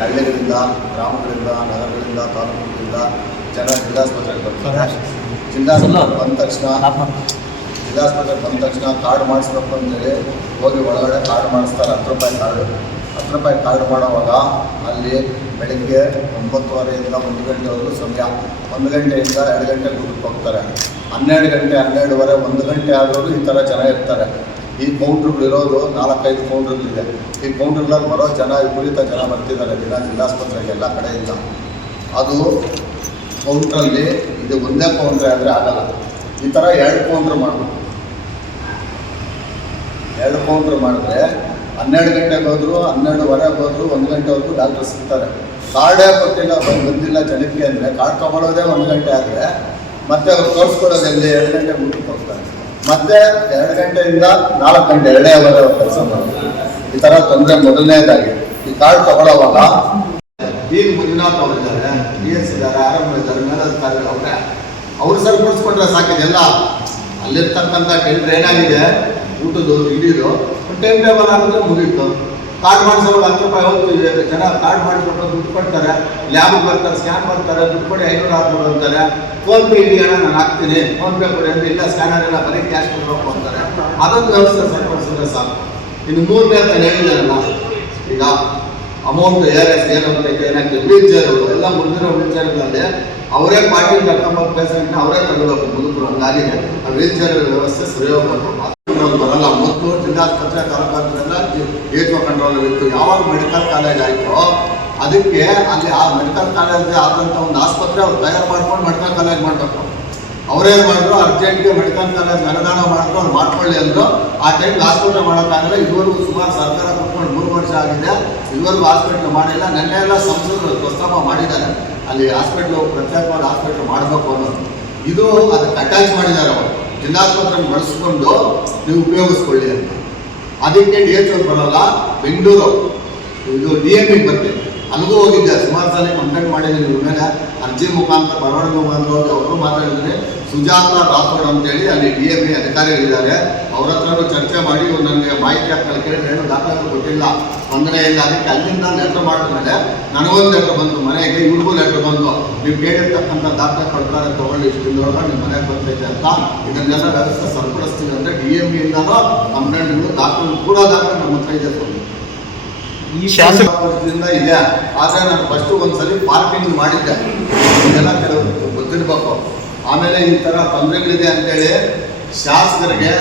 ಹಳ್ಳಿಗಳಿಂದ ಗ್ರಾಮಗಳಿಂದ ನಗರಗಳಿಂದ ತಾಲೂಕುಗಳಿಂದ ಜನ ಜಿಲ್ಲಾಸ್ಪತ್ರೆಗೆ ಬರ್ತಾರೆ ಜಿಲ್ಲಾಸ್ಪತ್ರೆ ಬಂದ ತಕ್ಷಣ ಜಿಲ್ಲಾಸ್ಪತ್ರೆಗೆ ಬಂದ ತಕ್ಷಣ ಕಾರ್ಡ್ ಮಾಡಿಸ್ಬೇಕು ಅಂತೇಳಿ ಹೋಗಿ ಒಳಗಡೆ ಕಾರ್ಡ್ ಮಾಡಿಸ್ತಾರೆ. ಹತ್ತು ರೂಪಾಯಿ ಕಾರ್ಡು. ಹತ್ತು ರೂಪಾಯಿ ಕಾರ್ಡ್ ಮಾಡೋವಾಗ ಅಲ್ಲಿ ಬೆಳಿಗ್ಗೆ ಒಂಬತ್ತುವರೆಯಿಂದ ಒಂದು ಗಂಟೆವರೆಗೂ ಸಮಯ ಒಂದು ಗಂಟೆಯಿಂದ ಎರಡು ಗಂಟೆಗೆ ಊಟಕ್ಕೆ ಹೋಗ್ತಾರೆ. ಹನ್ನೆರಡು ಗಂಟೆ ಹನ್ನೆರಡುವರೆ ಒಂದು ಗಂಟೆ ಆದರೂ ಈ ಥರ ಜನ ಇರ್ತಾರೆ. ಈ ಕೌಂಟ್ರುಗಳಿರೋದು ನಾಲ್ಕೈದು ಕೌಂಟ್ರುಗಳಿದೆ ಈ ಕೌಂಟ್ರುಗಳಲ್ಲಿ ಬರೋ ಜನ ವಿಪರೀತ ಜನ ಬರ್ತಿದ್ದಾರೆ ದಿನ ಜಿಲ್ಲಾಸ್ಪತ್ರೆಗೆ ಎಲ್ಲ ಕಡೆ ಇಲ್ಲ ಅದು ಕೌಂಟ್ರಲ್ಲಿ ಇದು ಒಂದೇ ಕೌಂಟ್ರೆ ಆದರೆ ಆಗಲ್ಲ. ಈ ಥರ ಎರಡು ಕೌಂಟ್ರ್ ಮಾಡಬೇಕು. ಎರಡು ಕೌಂಟ್ರ್ ಮಾಡಿದ್ರೆ ಹನ್ನೆರಡು ಗಂಟೆಗೆ ಹೋದ್ರು, ಹನ್ನೆರಡುವರೆಗೆ ಹೋದ್ರು, ಒಂದು ಗಂಟೆವರೆಗೂ ಡಾಕ್ಟರ್ ಸಿಗ್ತಾರೆ. ಕಾರ್ಡೇ ಕೊಟ್ಟಿಲ್ಲ ಬಂದು ಬಂದಿಲ್ಲ ಜನಕ್ಕೆ ಅಂದರೆ, ಕಾರ್ಡ್ ತೊಗೊಳೋದೇ ಒಂದು ಗಂಟೆ ಆದರೆ ಮತ್ತೆ ಅವ್ರು ತೋರಿಸ್ಕೊಡೋದು ಎಲ್ಲಿ? ಎರಡು ಗಂಟೆ ಊಟಕ್ಕೆ ಹೋಗ್ತಾರೆ. ಮತ್ತೆ ಎರಡು ಗಂಟೆಯಿಂದ ನಾಲ್ಕು ಗಂಟೆ, ಎರಡೇ ಅವರ ಕೆಲಸ ಮಾಡ್ತಾರೆ ಈ ತರ ತೊಂದರೆ ಮೊದಲನೇದಾಗಿ. ಈ ಕಾರ್ಡ್ ತಗೊಳ್ಳೋವಾಗ ಈ ಮಂಜುನಾಥ್ ಅವರಿದ್ದಾರೆ ಬಿ ಎಸ್ ಇದ್ದಾರೆ, ಆರ್ ಎಂ ಇದ್ದಾರೆ ಮೇಲಧಿಕಾರಿಗಳು ಅವರೇ. ಅವ್ರು ಸರಿಪಡಿಸ್ಕೊಂಡ್ರೆ ಸಾಕಿದೆಲ್ಲ ಅಲ್ಲಿರ್ತಕ್ಕಂಥ ಟೆಂಡರ್ ಏನಾಗಿದೆ ಊಟದ್ದು ಇಡೀದು ಟೈಮ್ ಟೇಬಲ್ ಹಾಕಿದ್ರೆ ಮುಗೀತು. ಕಾರ್ಡ್ ಮಾಡಿಸೋವಾಗ ಹತ್ತು ರೂಪಾಯಿ ಹೋಗ್ತೀವಿ ಜನ ಕಾರ್ಡ್ ಮಾಡಿಸ್ಕೊಂಡು ದುಡ್ಡು ಕೊಡ್ತಾರೆ ಲ್ಯಾಬ್ ಬರ್ತಾರೆ ಸ್ಕ್ಯಾನ್ ಮಾಡ್ತಾರೆ, ದುಡ್ಡು ಕೊಡಿ ಐನೂರು, ಆರ್ನೂರು ಅಂತಾರೆ. ಫೋನ್ ಪೇ ಇದೆಯಾ ನಾನು ಹಾಕ್ತೀನಿ ಫೋನ್ ಪೇ ಕೊಡಿ ಅಂತ ಇಲ್ಲ ಸ್ಕ್ಯಾನರ್ ಎಲ್ಲ ಬರೀ ಕ್ಯಾಶ್ ಕೊಡಬೇಕು ಅಂತಾರೆ. ಅದೊಂದು ವ್ಯವಸ್ಥೆ ಸರಿಪಡಿಸಿದ್ರೆ ಸಾಕು. ಇನ್ನು ಮೂರನೇ ಅಂತ ಹೇಳಿದಾರಲ್ಲ, ಈಗ ಅಮೌಂಟ್ ಏರ್ ಎಸ್ ಏನು ಅಂತ ಏನಾಗ್ತದೆ? ವೀಲ್ ಎಲ್ಲ ಮುಂದಿನ ವೀಲ್ ಅವರೇ ಪಾರ್ಟಿ ಕರ್ಕೊಂಬ ಪೇಷಂಟ್ನ ಅವರೇ ತಗೊಳ್ಬೇಕು, ಮುದುಕರು ಹಂಗಾಗಿದೆ ಆ ವೀಲ್ ವ್ಯವಸ್ಥೆ ಸರಿ ಹೋಗ್ಬೇಕು ಅದು ಬರಲ್ಲ ಮೊದಲು ಜಿಲ್ಲಾಸ್ಪತ್ರೆ ತಾಲೂಕಾಸ್ಪತ್ರೆಲ್ಲ ಏಕೋ ಕಂಟ್ರೋಲ್ ಇತ್ತು. ಯಾವಾಗ ಮೆಡಿಕಲ್ ಕಾಲೇಜ್ ಆಯಿತು, ಅದಕ್ಕೆ ಅಲ್ಲಿ ಆ ಮೆಡಿಕಲ್ ಕಾಲೇಜ್ ಆದಂಥ ಒಂದು ಆಸ್ಪತ್ರೆ ಅವ್ರು ತಯಾರು ಮಾಡ್ಕೊಂಡು ಮೆಡಿಕಲ್ ಕಾಲೇಜ್ ಮಾಡಬೇಕು. ಅವರೇನು ಮಾಡಿದ್ರು, ಅರ್ಜೆಂಟ್ಗೆ ಮೆಡಿಕಲ್ ಕಾಲೇಜ್ ಅನುದಾನ ಮಾಡಿದ್ರು, ಅವ್ರು ಮಾಡ್ಕೊಳ್ಳಿ ಅಂದರು. ಆ ಟೈಮ್ಗೆ ಆಸ್ಪತ್ರೆ ಮಾಡೋಕ್ಕಾಗಲ್ಲ. ಇದುವರೆಗೂ ಸುಮಾರು ಸರ್ಕಾರ ಕೊಟ್ಕೊಂಡು ಮೂರು ವರ್ಷ ಆಗಿದೆ. ಇದುವರೆಗೂ ಹಾಸ್ಪಿಟ್ಲ್ ಮಾಡಿಲ್ಲ. ನೆನ್ನೆ ಎಲ್ಲ ಸಂಸದರು ಪ್ರಸ್ತಾಪ ಮಾಡಿದ್ದಾರೆ. ಅಲ್ಲಿ ಹಾಸ್ಪಿಟ್ಲು, ಪ್ರತ್ಯೇಕವಾದ ಹಾಸ್ಪಿಟ್ಲ್ ಮಾಡಬೇಕು ಅನ್ನೋದು. ಇದು ಅದಕ್ಕೆ ಅಟ್ಯಾಚ್ ಮಾಡಿದ್ದಾರೆ ಅವರು. ಜಿಲ್ಲಾಸ್ಪತ್ರೆ ಬಳಸ್ಕೊಂಡು ನೀವು ಉಪಯೋಗಿಸ್ಕೊಳ್ಳಿ ಅಂತ. ಅದಕ್ಕೆ ಡಿ ಎಚ್ ಬರಲ್ಲ ಬೆಂಗಳೂರು. ಇದು ಡಿ ಎಂ ಇಗೆ ಬರ್ತೀನಿ. ಅಲ್ಲಿಗೂ ಹೋಗಿದ್ದೆ. ಸುಮಾರು ಸಲ ಕಂಪ್ಲೇಂಟ್ ಮಾಡಿದ್ದೀನಿ ಇವ್ರ ಮೇಲೆ. ಅರ್ಜಿ ಮುಖಾಂತರ, ಬರವಣಿಗೆ ಮುಖಾಂತರ ಹೋಗಿ ಅವರು ಮಾತಾಡಿದ್ರೆ ಸುಜಾತ ರಾಥೋಡ್ ಅಂತೇಳಿ ಅಲ್ಲಿ ಡಿ ಎಂ ಎ ಅಧಿಕಾರಿಗಳಿದ್ದಾರೆ. ಅವ್ರ ಹತ್ರನೂ ಚರ್ಚೆ ಮಾಡಿ ನನಗೆ ಮಾಹಿತಿ ಹಾಕಲು ಕೇಳಿದ್ರೆ ಏನು ದಾಖಲಾತಿ ಕೊಟ್ಟಿಲ್ಲ ಇಲ್ಲ. ಅದಕ್ಕೆ ಅಲ್ಲಿಂದ ಲೆಟ್ರ್ ಮಾಡಿದ್ಮೇಲೆ ನನಗೊಂದು ಲೆಟ್ರ್ ಬಂತು. ಮನೆಗೆ ಇವ್ರಿಗೂ ಲೆಟ್ರ್ ಬಂತು. ನೀವು ಕೇಳಿರ್ತಕ್ಕಂಥ ದಾಖಲೆ ಕೊಡ್ತಾರೆ ತೊಗೊಂಡು ಇಷ್ಟು ನಿಮ್ಮ ಮನೆಗೆ ಬರ್ತೈತೆ ಅಂತ ಇದನ್ನೆಲ್ಲ ವ್ಯವಸ್ಥೆ ಸರಿಪಡಿಸ್ತೀವಿ ಅಂದರೆ ಡಿ ಎಂ ಇಂದನೂ ಕಂಪ್ಲೇಂಟ್ಗಳು ದಾಖಲು ಕೂಡ ದಾಖಲೆ ನಮ್ಮ ಹತ್ರ ಇದೆ. ಈ ಶಾಸಕ ವರ್ಷದಿಂದ ಇದೆ ಆದರೆ ನಾನು ಫಸ್ಟ್ ಒಂದ್ಸಲಿ ಪಾರ್ಕಿಂಗ್ ಮಾಡಿದ್ದೆ. ಇದೆಲ್ಲ ಕೆಲವರು ಗೊತ್ತಿರಬೇಕು. ಆಮೇಲೆ ಈ ಥರ ತೊಂದರೆಗಳಿದೆ ಅಂತೇಳಿ ಶಾಸಕರಿಗೆ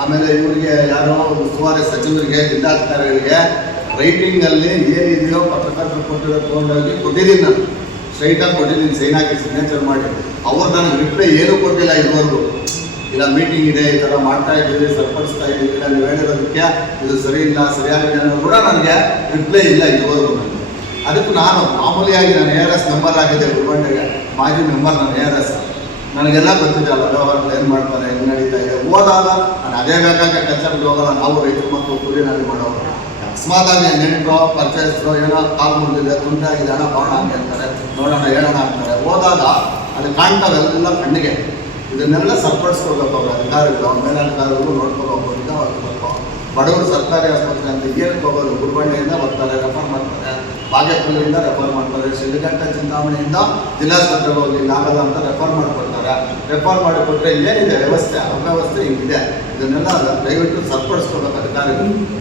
ಆಮೇಲೆ ಇವರಿಗೆ ಯಾರೋ ಉಸ್ತುವಾರಿ ಸಚಿವರಿಗೆ ಜಿಲ್ಲಾಧಿಕಾರಿಗಳಿಗೆ ರೈಟಿಂಗಲ್ಲಿ ಏನಿದೆಯೋ ಪತ್ರಕರ್ತರು ಕೊಟ್ಟಿರೋ ತೊಗೊಂಡೋಗಿ ಕೊಟ್ಟಿದ್ದೀನಿ ನಾನು. ಸ್ಟ್ರೈಟಾಗಿ ಕೊಟ್ಟಿದ್ದೀನಿ ಸೈನ್ ಹಾಕಿ ಸಿಗ್ನೇಚರ್ ಮಾಡಿ. ಅವ್ರು ನನಗೆ ರಿಪ್ಲೈ ಏನೂ ಕೊಟ್ಟಿಲ್ಲ ಇದುವರೆಗೂ. ಇಲ್ಲ ಮೀಟಿಂಗ್ ಇದೆ, ಈ ಥರ ಮಾಡ್ತಾ ಇದ್ದೀವಿ, ಸರಿಪಡಿಸ್ತಾ ಇದ್ದೀವಿ ಇಲ್ಲ ನೀವು ಹೇಳಿರೋದಕ್ಕೆ ಇದು ಸರಿ ಇಲ್ಲ ಸರಿಯಾಗಿದೆ ಅನ್ನೋದು ಕೂಡ ನನಗೆ ರಿಪ್ಲೈ ಇಲ್ಲ ಇದುವರೆಗೂ ನನಗೆ. ಅದಕ್ಕೂ ನಾನು ಮಾಮೂಲಿಯಾಗಿ ನಾನು ಎ ಆರ್ ಎಸ್ ಮೆಂಬರ್ ಆಗಿದೆ ಗುಲ್ಬಂಡೆಗೆ ಮಾಜಿ ಮೆಂಬರ್ ನಾನು ಎ ಆರ್ ಎಸ್ ನನಗೆಲ್ಲ ಗೊತ್ತಿದೆ ಅಲ್ಲ ವ್ಯವಹಾರಗಳು ಏನು ಮಾಡ್ತಾರೆ ಹೆಂಗೆ ನಡೀತಾ ಇದೆ. ಹೋದಾಗ ನಾನು ಅದೇ ಬೇಕಾಗಿ ಕಚೇರಿಗೆ ಹೋಗಲ್ಲ, ನಾವು ರೈತರು ಮತ್ತು ಕೂಲಿ ನಾಲಿ ಮಾಡೋರು. ಅಕಸ್ಮಾತ್ ಆಗಿ ನೆಂಟರೋ ಪರ್ಚೇಸ್ರೋ ಏನೋ ಕಾಲು ಮುರಿದಿದೆ, ತುಂಟೆ ಆಗಿದೆ ಹಣ ಬಾಣ ಅಂತಾರೆ, ನೋಡೋಣ, ಹೇಳೋಣ ಅಂತಾರೆ. ಹೋದಾಗ ಅದು ಕಾಣ್ತವೆ ಎಲ್ಲ ಕಣ್ಣಿಗೆ. ಇದನ್ನೆಲ್ಲ ಸರಿಪಡಿಸ್ಕೋಬೇಕು ಅವ್ರ ಅಧಿಕಾರಿಗಳು ಮೇಲಧಿಕಾರಿಗಳು ನೋಡ್ಕೋಬೇಕು ನಿಗಾ ವಹಿಸ್ಬೇಕು ಬಡವರು ಸರ್ಕಾರಿ ಆಸ್ಪತ್ರೆ ಅಂತ ಏನಕ್ಕೆ ಹೋಗೋದು ಗುರುಬಣ್ಣೆಯಿಂದ ಬರ್ತಾರೆ ರೆಫರ್ ಮಾಡ್ತಾರೆ ಬಾಗೇಪಲ್ಲಿಯಿಂದ ರೆಫರ್ ಮಾಡ್ತಾರೆ ಶಿಲ್ಘಟ್ಟ ಚಿಂತಾಮಣಿಯಿಂದ ಜಿಲ್ಲಾಸ್ಪತ್ರೆಗೆ ಹೋಗಿ ಆಗಲ್ಲ ಅಂತ ರೆಫರ್ ಮಾಡಿಕೊಡ್ತಾರೆ ರೆಫರ್ ಮಾಡಿಕೊಟ್ರೆ ಏನಿದೆ ವ್ಯವಸ್ಥೆ ಅವ್ಯವಸ್ಥೆ ಹಿಂಗಿದೆ ಇದನ್ನೆಲ್ಲ ದಯವಿಟ್ಟು ಸರಿಪಡಿಸ್ಕೋಬೇಕು ಅಧಿಕಾರಿಗಳು